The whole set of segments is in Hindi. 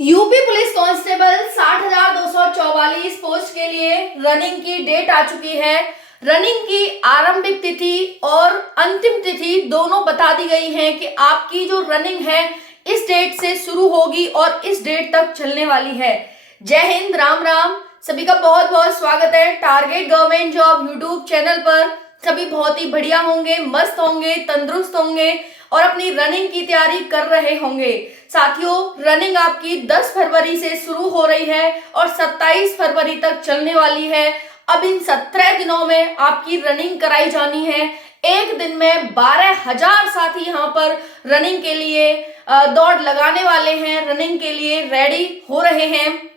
यूपी पुलिस कांस्टेबल 60,244 पोस्ट के लिए रनिंग की डेट आ चुकी है। रनिंग की आरंभिक तिथि और अंतिम तिथि दोनों बता दी गई है कि आपकी जो रनिंग है इस डेट से शुरू होगी और इस डेट तक चलने वाली है। जय हिंद, राम राम। सभी का बहुत बहुत स्वागत है target government job YouTube channel पर। सभी बहुत ही बढ़िया होंगे, मस्त होंगे, तंदुरुस्त होंगे और अपनी रनिंग की तैयारी कर रहे होंगे। साथियों, रनिंग आपकी 10 फरवरी से शुरू हो रही है और 27 फरवरी तक चलने वाली है। अब इन 17 दिनों में आपकी रनिंग कराई जानी है। एक दिन में 12,000 साथी यहाँ पर रनिंग के लिए दौड़ लगाने वाले हैं, रनिंग के लिए रेडी हो रहे हैं।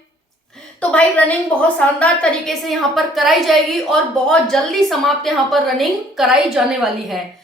तो भाई रनिंग बहुत शानदार तरीके से यहाँ पर कराई जाएगी और बहुत जल्दी समाप्त यहाँ पर रनिंग कराई जाने वाली है।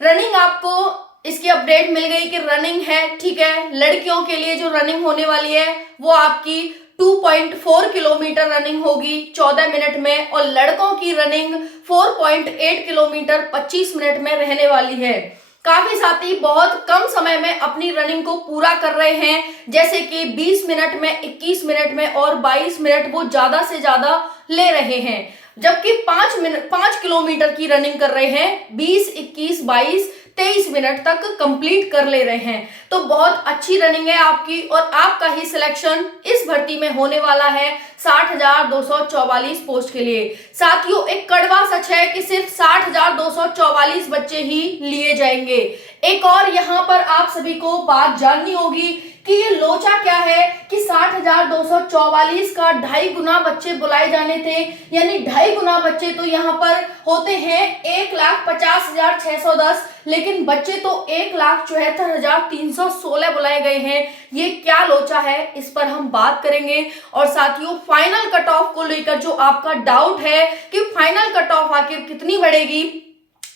रनिंग आपको इसकी अपडेट मिल गई कि रनिंग है, ठीक है। लड़कियों के लिए जो रनिंग होने वाली है वो आपकी 2.4 किलोमीटर रनिंग होगी 14 मिनट में और लड़कों की रनिंग 4.8 किलोमीटर 25 मिनट में रहने वाली है। काफी साथी बहुत कम समय में अपनी रनिंग को पूरा कर रहे हैं, जैसे कि 20 मिनट में, 21 मिनट में और 22 मिनट वो ज्यादा से ज्यादा ले रहे हैं। जबकि 5 किलोमीटर की रनिंग कर रहे हैं 20, 21, 22, 23 मिनट तक कंप्लीट कर ले रहे हैं। तो बहुत अच्छी रनिंग है आपकी और आपका ही सिलेक्शन इस भर्ती में होने वाला है 60,244 पोस्ट के लिए। साथियों, एक कड़वा सच है कि सिर्फ 60,244 बच्चे ही लिए जाएंगे। एक और यहाँ पर आप सभी को बात जाननी होगी कि ये लोचा क्या है कि 60,244 का 2.5 गुना बच्चे बुलाए जाने थे, यानी 2.5 गुना बच्चे तो यहाँ पर होते हैं 1,50,610, लेकिन बच्चे तो 1,74,316 बुलाए गए हैं। ये क्या लोचा है, इस पर हम बात करेंगे। और साथियों, फाइनल कट ऑफ को लेकर जो आपका डाउट है कि फाइनल कट ऑफ आखिर कितनी बढ़ेगी,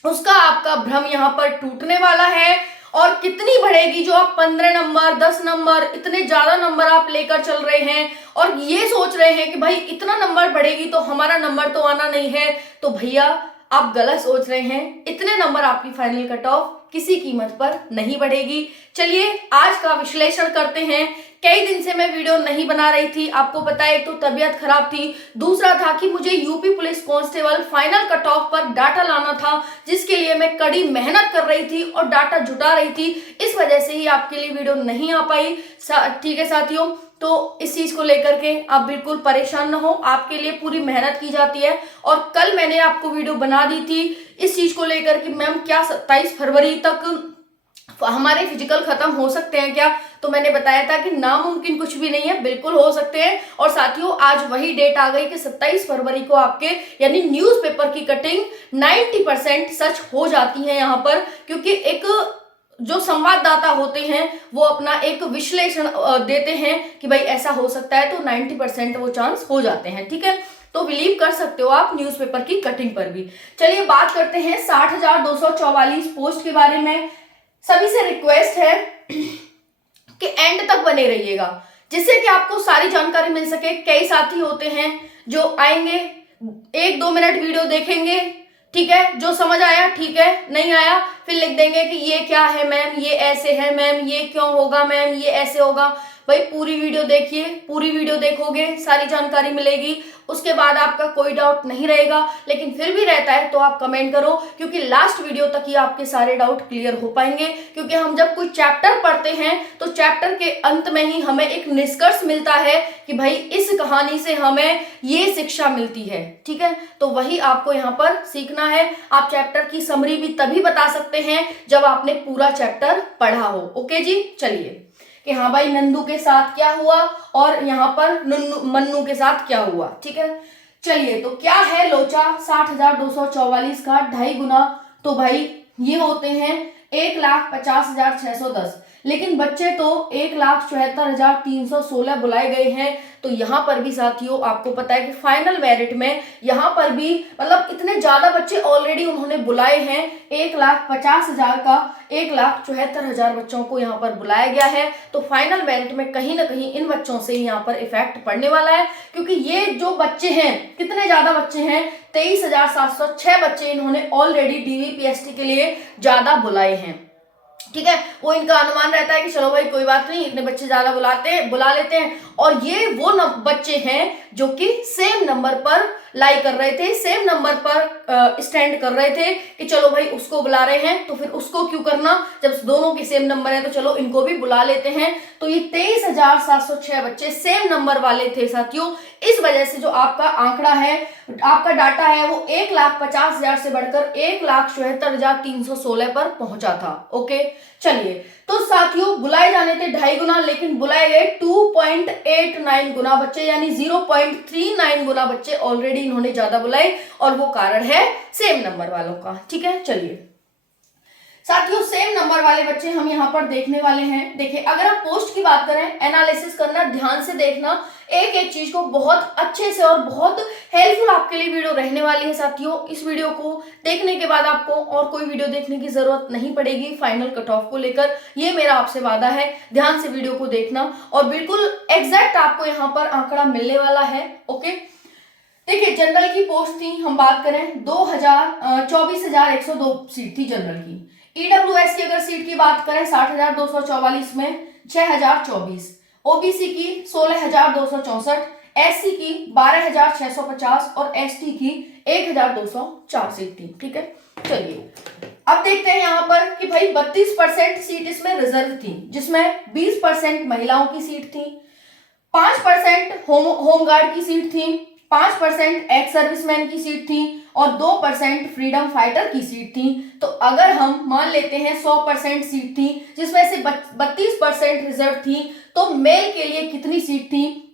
उसका आपका भ्रम यहाँ पर टूटने वाला है। और कितनी बढ़ेगी, जो आप 15 नंबर, 10 नंबर, इतने ज्यादा नंबर आप लेकर चल रहे हैं और ये सोच रहे हैं कि भाई इतना नंबर बढ़ेगी तो हमारा नंबर तो आना नहीं है, तो भैया आप गलत सोच रहे हैं। इतने नंबर आपकी फाइनल कट ऑफ किसी कीमत पर नहीं बढ़ेगी। चलिए आज का विश्लेषण करते हैं। कई दिन से मैं वीडियो नहीं बना रही थी, आपको पता है, एक तो तबीयत खराब थी, दूसरा था कि मुझे UP police constable final cut off पर डाटा लाना था, जिसके लिए मैं कड़ी मेहनत कर रही थी और डाटा जुटा रही थी। इस वजह से ही आपके लिए वीडियो नहीं आ पाई। ठीक है साथियों, तो इस चीज को लेकर के आप बिल्कुल परेशान न हो, आपके लिए पूरी मेहनत की जाती है। और कल मैंने आपको वीडियो बना दी थी इस चीज को लेकर कि मैम क्या 27 फरवरी तक हमारे फिजिकल खत्म हो सकते हैं क्या, तो मैंने बताया था कि नामुमकिन कुछ भी नहीं है, बिल्कुल हो सकते हैं। और साथियों, आज वही डेट आ गई कि 27 फरवरी को आपके यानी न्यूज़पेपर की कटिंग 90% सच हो जाती है यहाँ पर, क्योंकि एक जो संवाददाता होते हैं वो अपना एक विश्लेषण देते हैं कि भाई ऐसा हो सकता है, तो 90% वो चांस हो जाते हैं। ठीक है, तो बिलीव कर सकते हो आप न्यूज़पेपर की कटिंग पर भी। चलिए बात करते हैं 60,244 पोस्ट के बारे में। सभी से रिक्वेस्ट है कि एंड तक बने रहिएगा, जिससे कि आपको सारी जानकारी मिल सके। कई साथी होते हैं जो आएंगे, 1-2 मिनट वीडियो देखेंगे, ठीक है, जो समझ आया ठीक है, नहीं आया फिर लिख देंगे कि ये क्या है मैम, ये ऐसे है मैम, ये क्यों होगा मैम, ये ऐसे होगा। भाई पूरी वीडियो देखिए, पूरी वीडियो देखोगे सारी जानकारी मिलेगी, उसके बाद आपका कोई डाउट नहीं रहेगा। लेकिन फिर भी रहता है तो आप कमेंट करो, क्योंकि लास्ट वीडियो तक ही आपके सारे डाउट क्लियर हो पाएंगे। क्योंकि हम जब कोई चैप्टर पढ़ते हैं तो चैप्टर के अंत में ही हमें एक निष्कर्ष मिलता है कि भाई इस कहानी से हमें ये शिक्षा मिलती है। ठीक है, तो वही आपको यहाँ पर सीखना है। आप चैप्टर की समरी भी तभी बता सकते हैं जब आपने पूरा चैप्टर पढ़ा हो। ओके जी, चलिए कि हाँ भाई नंदू के साथ क्या हुआ और यहाँ पर मन्नू के साथ क्या हुआ। ठीक है, चलिए तो क्या है लोचा 60,244 का 2.5 गुना, तो भाई ये होते हैं 1,50,610, लेकिन बच्चे तो 1,74,316 बुलाए गए हैं। तो यहाँ पर भी साथियों आपको पता है कि फाइनल मेरिट में यहाँ पर भी मतलब इतने ज्यादा बच्चे ऑलरेडी उन्होंने बुलाए हैं। 1,50,000 का 1,74,000 बच्चों को यहाँ पर बुलाया गया है। तो फाइनल मेरिट में कहीं ना कहीं इन बच्चों से यहाँ पर इफेक्ट पड़ने वाला है, क्योंकि ये जो बच्चे हैं, कितने ज्यादा बच्चे हैं, 23,706 बच्चे इन्होंने ऑलरेडी डीवीपीएसटी के लिए ज्यादा बुलाए हैं। ठीक है, वो इनका अनुमान रहता है कि चलो भाई कोई बात नहीं, इतने बच्चे ज्यादा बुला लेते हैं। और ये वो बच्चे हैं जो कि सेम नंबर पर लाई कर रहे थे, सेम नंबर पर स्टैंड कर रहे थे कि चलो भाई उसको बुला रहे हैं तो फिर उसको क्यों करना, जब दोनों के सेम नंबर है तो चलो इनको भी बुला लेते हैं। तो ये 23,706 बच्चे सेम नंबर वाले थे साथियों। इस वजह से जो आपका आंकड़ा है, आपका डाटा है, वो 1,50,000 से बढ़कर 1,74,316 पर पहुंचा था। ओके, चलिए, तो साथियों बुलाए जाने थे 2.5 गुना, लेकिन बुलाए गए 2.89 गुना बच्चे, यानी 0.39 गुना बच्चे ऑलरेडी इन्होंने ज्यादा बुलाए, और वो कारण है सेम नंबर वालों का। ठीक है, चलिए साथियों, सेम नंबर वाले बच्चे हम यहाँ पर देखने वाले हैं। देखिए, अगर आप पोस्ट की बात करें, एनालिसिस करना, ध्यान से देखना एक एक चीज को, बहुत अच्छे से और बहुत हेल्पफुल आपके लिए वीडियो रहने वाली है साथियों। इस वीडियो को देखने के बाद आपको और कोई वीडियो देखने की जरूरत नहीं पड़ेगी फाइनल कट ऑफ को लेकर, ये मेरा आपसे वादा है। ध्यान से वीडियो को देखना और बिल्कुल एग्जैक्ट आपको यहाँ पर आंकड़ा मिलने वाला है। ओके, देखिए, जनरल की पोस्ट थी, हम बात करें 24,102 सीट थी जनरल की। ईडब्ल्यूएस की अगर सीट की बात करें 60,244 में 6,024, ओबीसी की 16,264, एससी की 12,650 और एसटी की 1,204 सीट थी। ठीक है, चलिए अब देखते हैं यहाँ पर कि भाई 32% सीट इसमें रिजर्व थी, जिसमें 20% महिलाओं की सीट थी, 5% होमगार्ड की सीट थी, 5% एक्स सर्विसमैन की सीट थी और 2% फ्रीडम फाइटर की सीट थी। तो अगर हम मान लेते हैं 100% सीट थी, जिसमें से 32% रिजर्व थी, तो मेल के लिए कितनी सीट थी?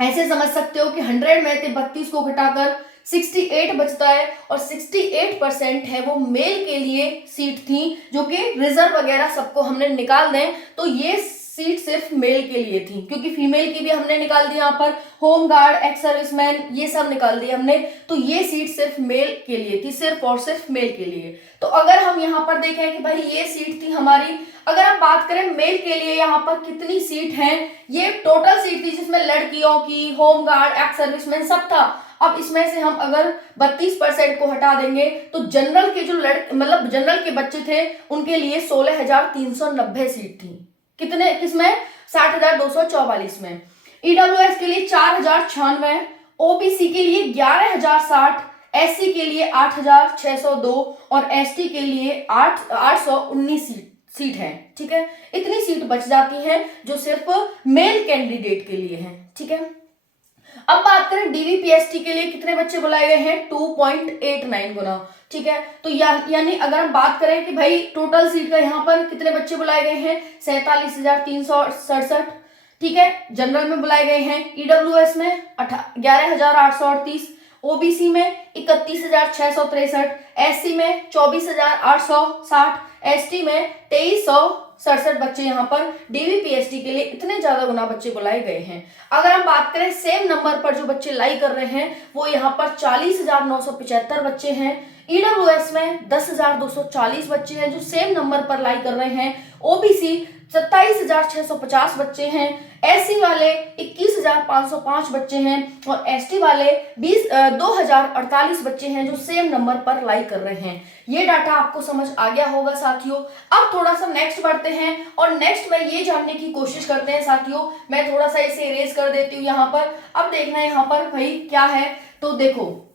ऐसे समझ सकते हो कि 100 में से 32 को घटाकर 68 बचता है, और 68% है वो मेल के लिए सीट थी, जो कि रिजर्व वगैरह सबको हमने निकाल दें तो ये सीट सिर्फ मेल के लिए थी, क्योंकि फीमेल की भी हमने निकाल दी, यहाँ पर होम गार्ड, एक्स सर्विसमैन, ये सब निकाल दिए हमने, तो ये सीट सिर्फ मेल के लिए थी, सिर्फ और सिर्फ मेल के लिए। तो अगर हम यहाँ पर देखें कि भाई ये सीट थी हमारी, अगर हम बात करें मेल के लिए यहाँ पर कितनी सीट हैं, ये टोटल सीट थी जिसमें लड़कियों की, होम गार्ड, एक्स सर्विसमैन सब था। अब इसमें से हम अगर 32% को हटा देंगे तो जनरल के जो मतलब जनरल के बच्चे थे उनके लिए 16,390 सीट थी। कितने किसमें? 60,244 में। ईडब्ल्यूएस के लिए 4,096, ओबीसी के लिए 11,060, एससी के लिए 8,602 और एसटी के लिए 819 सीट है। ठीक है, इतनी सीट बच जाती है जो सिर्फ मेल कैंडिडेट के लिए है। ठीक है, अब बात करें डीवीपीएसटी के लिए कितने बच्चे बुलाए गए हैं? 2.89 गुना। ठीक है, तो यानी अगर हम बात करें कि भाई टोटल सीट का यहाँ पर कितने बच्चे बुलाए गए हैं? 47,367। ठीक है, जनरल में बुलाए गए हैं ईडब्ल्यूएस में 11,838, ओबीसी में 31,663, एससी में 24,860, एसटी में 2,367 बच्चे यहाँ पर डीवीपीएसटी के लिए इतने ज्यादा गुना बच्चे बुलाए गए हैं। अगर हम बात करें सेम नंबर पर जो बच्चे लाई कर रहे हैं वो यहाँ पर 40,975 बच्चे हैं। ईडब्ल्यूएस में 10,240 बच्चे हैं जो सेम नंबर पर लाई कर रहे हैं। ओबीसी 27,650 बच्चे हैं, एससी वाले 21,505 बच्चे हैं और एसटी वाले 2,048 बच्चे हैं जो सेम नंबर पर लाई कर रहे हैं। ये डाटा आपको समझ आ गया होगा साथियों। अब थोड़ा सा नेक्स्ट बढ़ते हैं और नेक्स्ट में ये जानने की कोशिश करते हैं साथियों। मैं थोड़ा सा इसे इरेज कर देती हूँ यहाँ पर। अब देखना है यहाँ पर भाई क्या है, तो देखो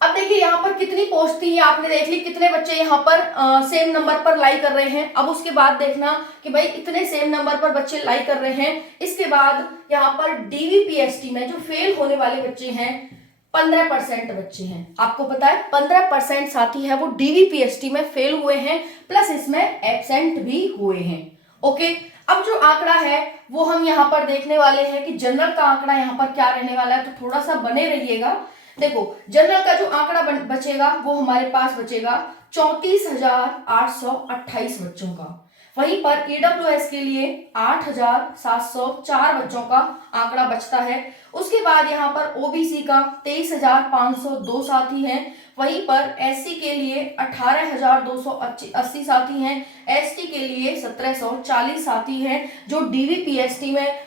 अब देखिए यहाँ पर कितनी पोस्ट थी, आपने देख ली कितने बच्चे यहाँ पर सेम नंबर पर लाई कर रहे हैं। अब उसके बाद देखना कि भाई इतने सेम नंबर पर बच्चे लाई कर रहे हैं। इसके बाद यहाँ पर डीवीपीएसटी में जो फेल होने वाले बच्चे हैं 15% बच्चे हैं। आपको पता है 15% साथी है वो डीवीपीएसटी में फेल हुए हैं, प्लस इसमें एब्सेंट भी हुए हैं। ओके, अब जो आंकड़ा है वो हम यहाँ पर देखने वाले हैं कि जनरल का आंकड़ा यहाँ पर क्या रहने वाला है, तो थोड़ा सा बने रहिएगा। देखो जनरल का जो आंकड़ा बचेगा वो हमारे पास बचेगा 34,828 बच्चों का। वहीं पर ईडब्ल्यूएस के लिए 8,704 बच्चों का आंकड़ा बचता है। उसके बाद यहाँ पर ओबीसी का 23,502 साथी हैं। वहीं पर एससी के लिए 18,280 साथी हैं। एसटी के लिए 1,740 साथी हैं जो डीवीपीएसटी में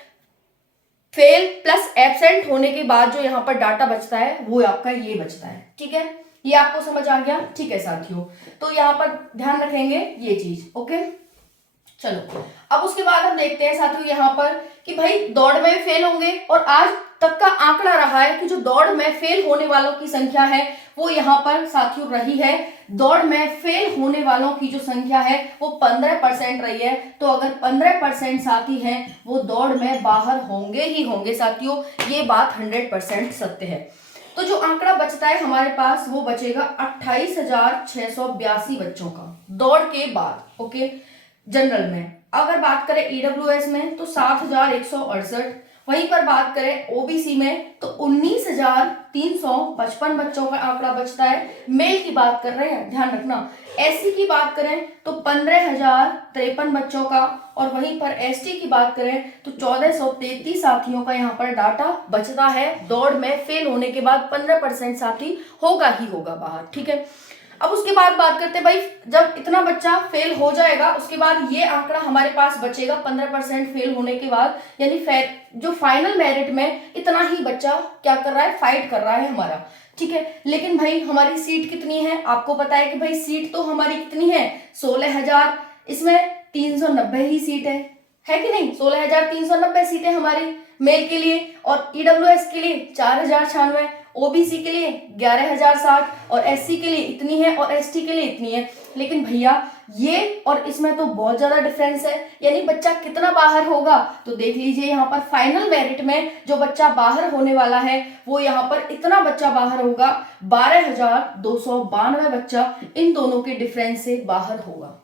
फेल प्लस एब्सेंट होने के बाद जो यहाँ पर डाटा बचता है वो आपका ये बचता है। ठीक है, ये आपको समझ आ गया? ठीक है साथियों, तो यहाँ पर ध्यान रखेंगे ये चीज। ओके। चलो अब उसके बाद हम देखते हैं साथियों यहाँ पर कि भाई दौड़ में फेल होंगे, और आज तक का आंकड़ा रहा है कि जो दौड़ में फेल होने वालों की संख्या है वो यहाँ पर साथियों रही है, दौड़ में फेल होने वालों की जो संख्या है वो 15% रही है। तो अगर 15% साथी हैं वो दौड़ में बाहर होंगे ही होंगे साथियों, ये बात 100% सत्य है। तो जो आंकड़ा बचता है हमारे पास वो बचेगा 28,682 बच्चों का दौड़ के बाद। ओके, जनरल में अगर बात करें ईडब्ल्यूएस में तो 7,168, वहीं पर बात करें ओबीसी में तो 19,355 बच्चों का आंकड़ा बचता है। मेल की बात कर रहे हैं, ध्यान रखना। एससी की बात करें तो 15,053 बच्चों का, और वहीं पर एसटी की बात करें तो 1,433 साथियों का यहाँ पर डाटा बचता है। दौड़ में फेल होने के बाद 15% साथी होगा ही होगा बाहर, ठीक है। अब उसके बाद बात करते हैं भाई, जब इतना बच्चा फेल हो जाएगा उसके बाद ये आंकड़ा हमारे पास बचेगा 15% फेल होने के बाद, यानी जो फाइनल मेरिट में इतना ही बच्चा क्या कर रहा है, फाइट कर रहा है हमारा, ठीक है। लेकिन भाई हमारी सीट कितनी है, आपको पता है कि भाई सीट तो हमारी कितनी है 16,000, इसमें 390 ही सीट है कि नहीं, 16,390 सीटें हमारी मेल के लिए, और ईडब्ल्यूएस के लिए 4,096, ओबीसी के लिए 11,060 और एससी के लिए इतनी है और एसटी के लिए इतनी है। लेकिन भैया ये और इसमें तो बहुत ज्यादा डिफरेंस है, यानी बच्चा कितना बाहर होगा, तो देख लीजिए यहाँ पर फाइनल मेरिट में जो बच्चा बाहर होने वाला है वो यहाँ पर इतना बच्चा बाहर होगा, 12,292 बच्चा इन दोनों के डिफरेंस से बाहर होगा,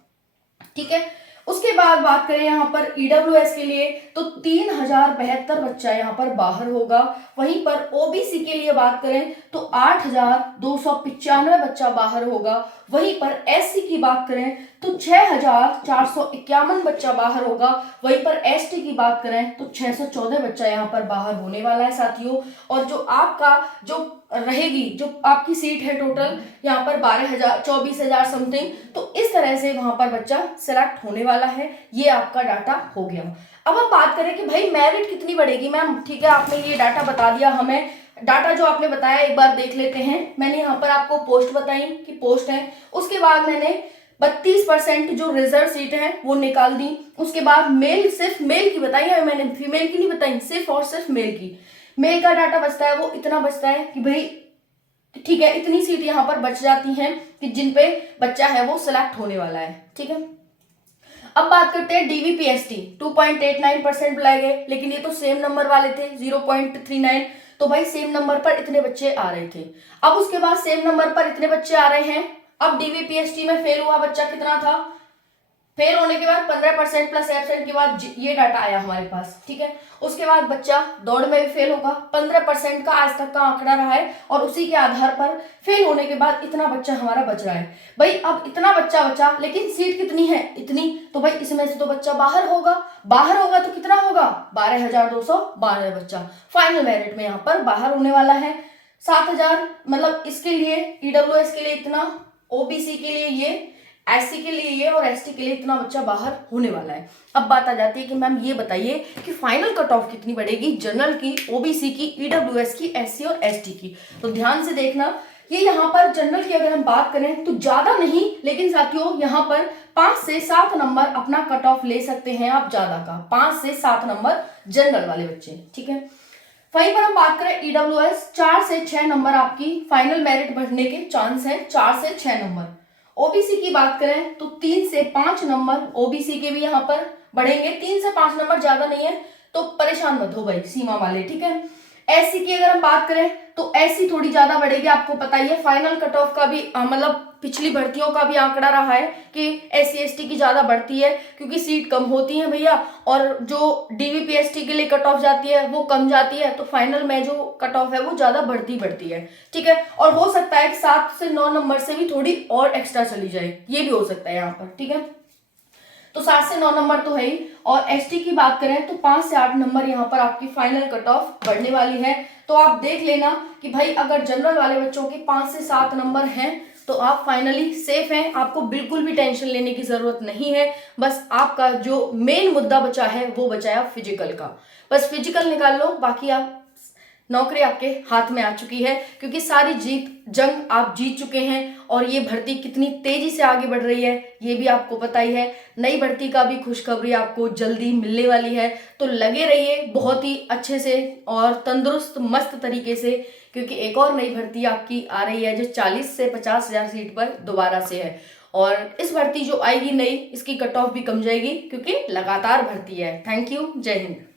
ठीक है। उसके बाद बात करें यहाँ पर ईडब्ल्यूएस के लिए तो 3,072 बच्चा यहाँ पर बाहर होगा। वहीं पर ओबीसी के लिए बात करें तो 8,295 बच्चा बाहर होगा। वहीं पर एससी की बात करें तो 6,451 बच्चा बाहर होगा। वहीं पर एसटी की बात करें तो 614 बच्चा यहाँ पर बाहर होने वाला है साथियों। और जो आपका जो रहेगी, जो आपकी सीट है टोटल यहाँ पर 12,000 24,000 समथिंग, तो इस तरह से वहां पर बच्चा सिलेक्ट होने वाला है। ये आपका डाटा हो गया। अब हम बात करें कि भाई मेरिट कितनी बढ़ेगी मैम, ठीक है, आपने ये डाटा बता दिया हमें। डाटा जो आपने बताया एक बार देख लेते हैं। मैंने यहाँ पर आपको पोस्ट बताई कि पोस्ट है, उसके बाद मैंने 32% जो रिजर्व सीट है वो निकाल दी। उसके बाद मेल, सिर्फ मेल की बताई है मैंने, फीमेल की नहीं बताई, सिर्फ और सिर्फ मेल की। मेल का डाटा बचता है वो इतना बचता है कि भाई ठीक है, इतनी सीट यहाँ पर बच जाती हैं कि जिन पे बच्चा है वो सिलेक्ट होने वाला है, ठीक है। अब बात करते हैं डीवीपीएसटी, 2.89% बुलाए गए, लेकिन ये तो सेम नंबर वाले थे 0.39, तो भाई सेम नंबर पर इतने बच्चे आ रहे थे। अब उसके बाद सेम नंबर पर इतने बच्चे आ रहे हैं। अब डीवीपीएसटी में फेल हुआ बच्चा कितना था, फेल होने के बाद 15% प्लस एब्सेंट के बाद ये डाटा आया हमारे पास, ठीक है। उसके बाद बच्चा दौड़ में भी फेल होगा, 15% का आज तक का आंकड़ा रहा है, और उसी के आधार पर फेल होने के बाद इतना बच्चा हमारा बच रहा है। भाई अब इतना बच्चा बचा, लेकिन सीट कितनी है, इतनी, तो भाई इसमें से तो बच्चा बाहर होगा। बाहर होगा तो कितना होगा, 12,292 बच्चा फाइनल मेरिट में यहाँ पर बाहर होने वाला है। 7,000 मतलब इसके लिए, ईडब्ल्यूएस के लिए इतना, ओबीसी के लिए ये, एससी के लिए ये, और एसटी के लिए इतना बच्चा बाहर होने वाला है। अब बात आ जाती है कि मैम ये बताइए कि फाइनल कट ऑफ कितनी बढ़ेगी, जनरल की, ओबीसी की, ईडब्ल्यूएस की, एससी और एसटी की। तो ध्यान से देखना, ये यहाँ पर जनरल की अगर हम बात करें तो ज्यादा नहीं, लेकिन साथियों यहाँ पर 5 से 7 नंबर अपना कट ऑफ ले सकते हैं आप, ज्यादा का 5 से 7 नंबर जनरल वाले बच्चे, ठीक है। वहीं पर हम बात करें ईडब्ल्यूएस, 4 से 6 नंबर आपकी फाइनल मेरिट बढ़ने के चांस है, 4 से 6 नंबर। ओबीसी की बात करें तो 3 से 5 नंबर ओबीसी के भी यहाँ पर बढ़ेंगे, 3 से 5 नंबर ज्यादा नहीं है, तो परेशान मत हो भाई सीमा वाले, ठीक है। एससी की अगर हम बात करें तो एससी थोड़ी ज्यादा बढ़ेगी, आपको पता ही है फाइनल कट ऑफ का भी मतलब पिछली भर्तियों का भी आंकड़ा रहा है कि एससी एसटी की ज्यादा बढ़ती है, क्योंकि सीट कम होती है भैया, और जो डीवीपीएसटी के लिए कट ऑफ जाती है वो कम जाती है, तो फाइनल में जो कट ऑफ है वो ज्यादा बढ़ती है, ठीक है। और हो सकता है कि 7 से 9 नंबर से भी थोड़ी और एक्स्ट्रा चली जाए, ये भी हो सकता है यहाँ पर, ठीक है। तो 7 से 9 नंबर तो है ही। और एसटी की बात करें तो 5 से 8 नंबर यहाँ पर आपकी फाइनल कट ऑफ बढ़ने वाली है। तो आप देख लेना कि भाई अगर जनरल वाले बच्चों के 5 से 7 नंबर हैं तो आप फाइनली सेफ हैं, आपको बिल्कुल भी टेंशन लेने की जरूरत नहीं है। बस आपका जो मेन मुद्दा बचा है वो बचा है फिजिकल का, बस फिजिकल निकाल लो, बाकी आप नौकरी आपके हाथ में आ चुकी है, क्योंकि सारी जंग आप जीत चुके हैं। और ये भर्ती कितनी तेजी से आगे बढ़ रही है ये भी आपको पता ही है। नई भर्ती का भी खुशखबरी आपको जल्दी मिलने वाली है, तो लगे रहिए बहुत ही अच्छे से और तंदुरुस्त मस्त तरीके से, क्योंकि एक और नई भर्ती आपकी आ रही है जो 40 से 50 हजार सीट पर दोबारा से है। और इस भर्ती जो आएगी नई, इसकी कट ऑफ भी कम जाएगी, क्योंकि लगातार भर्ती है। थैंक यू, जय हिंद।